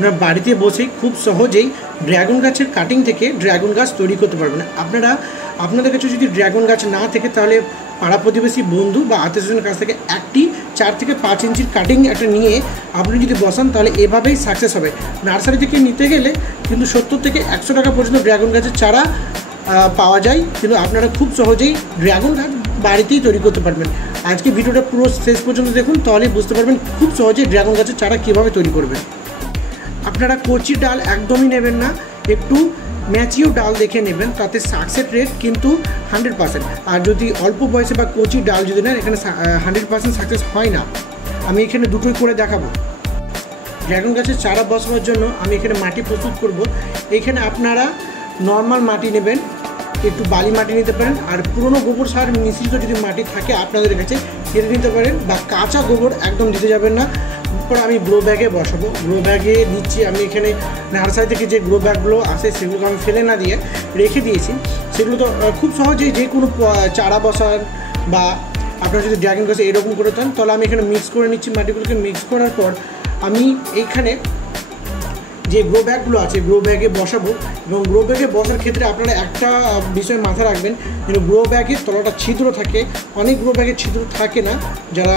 আপনারা বাড়িতে বসেই খুব সহজেই ড্রাগন গাছের কাটিং থেকে ড্রাগন গাছ তৈরি করতে পারবেন। আপনাদের কাছে যদি ড্রাগন গাছ না থাকে তাহলে পাড়া প্রতিবেশী বন্ধু বা আত্মীয়স্বজনের কাছ থেকে একটি 4 থেকে 5 ইঞ্চির কাটিং একটা নিয়ে আপনি যদি বসান তাহলে এভাবেই সাকসেস হবে। নার্সারি থেকে নিতে গেলে কিন্তু 70 থেকে 100 টাকা পর্যন্ত ড্রাগন গাছের চারা পাওয়া যায়, কিন্তু আপনারা খুব সহজেই ড্রাগন গাছ বাড়িতেই তৈরি করতে পারবেন। আজকে ভিডিওটা পুরো শেষ পর্যন্ত দেখুন, তাহলে বুঝতে পারবেন খুব সহজেই ড্রাগন গাছের চারা কীভাবে তৈরি করবেন। আপনারা কচি ডাল একদমই নেবেন না, একটু ম্যাচিওর ডাল দেখে নেবেন, তাতে সাকসেস রেট কিন্তু 100%। আর যদি অল্প বয়সে বা কচি ডাল যদি নেন এখানে 100% সাকসেস হয় না। আমি এখানে দুটোই করে দেখাবো। ড্রাগন গাছের চারা বসানোর জন্য আমি এখানে মাটি প্রস্তুত করব। এখানে আপনারা নর্মাল মাটি নেবেন, একটু বালি মাটি নিতে পারেন, আর পুরনো গোবর সার মিশ্রিত যদি মাটি থাকে আপনাদের কাছে কেটে নিতে পারেন, বা কাঁচা গোবর একদম দিতে যাবেন না। পরে আমি গ্রো ব্যাগে বসাবো। গ্রো ব্যাগে নিচ্ছি আমি এখানে নার্সারি থেকে যে গ্রো ব্যাগগুলো আসে সেগুলোকে আমি ফেলে না দিয়ে রেখে দিয়েছি। সেগুলো তো খুব সহজেই যে কোনো চারা বসান বা আপনারা যদি ড্রাগন গাছে এরকম করে দেন, তাহলে আমি এখানে মিক্স করে নিচ্ছি। মাটিগুলোকে মিক্স করার পর আমি এইখানে যে গ্রো ব্যাগগুলো আছে গ্রো ব্যাগে বসাবো। এবং গ্রো ব্যাগে বসার ক্ষেত্রে আপনারা একটা বিষয় মাথায় রাখবেন, যেন গ্রো ব্যাগের তলাটা ছিদ্র থাকে। অনেক গ্রো ব্যাগের ছিদ্র থাকে না, যারা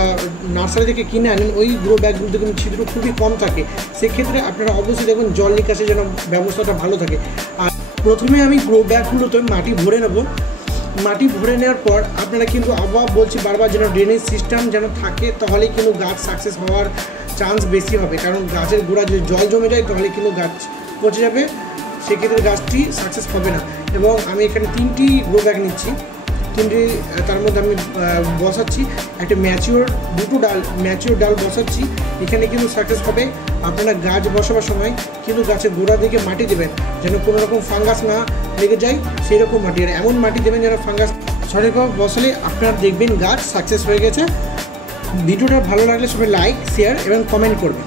নার্সারি থেকে কিনে আনেন ওই গ্রো ব্যাগগুলোতে কিন্তু ছিদ্র খুবই কম থাকে। সেক্ষেত্রে আপনারা অবশ্যই দেখবেন জল নিকাশের যেন ব্যবস্থাটা ভালো থাকে। আর প্রথমে আমি গ্রো ব্যাগগুলোতে মাটি ভরে নেব। মাটি ভরে নেওয়ার পর আপনারা কিন্তু আবার বলছি বারবার যেন ড্রেনেজ সিস্টেম যেন থাকে, তাহলেই কিন্তু গাছ সাকসেস হওয়ার চান্স বেশি হবে। কারণ গাছের গোড়া যদি জল জমে যায় তাহলে কিন্তু গাছ পচে যাবে, সেক্ষেত্রে গাছটি সাকসেস হবে না। এবং আমি এখানে 3টি গ্রো ব্যাগ নিচ্ছি, 3টি তার মধ্যে আমি বসাচ্ছি একটা দুটো ম্যাচিওর ডাল বসাচ্ছি। এখানে কিন্তু সাকসেস হবে। আপনারা গাছ বসাবার সময় কিন্তু গাছের গোড়া দিকে মাটি দেবেন যেন কোনো রকম ফাঙ্গাস না লেগে যায়, সেই রকম মাটি। আর এমন মাটি দেবেন যেন ফাঙ্গাস সঠিকভাবে বসালে আপনারা দেখবেন গাছ সাকসেস হয়ে গেছে। ভিডিওটা ভালো লাগলে সবাই লাইক, শেয়ার এবং কমেন্ট করবেন।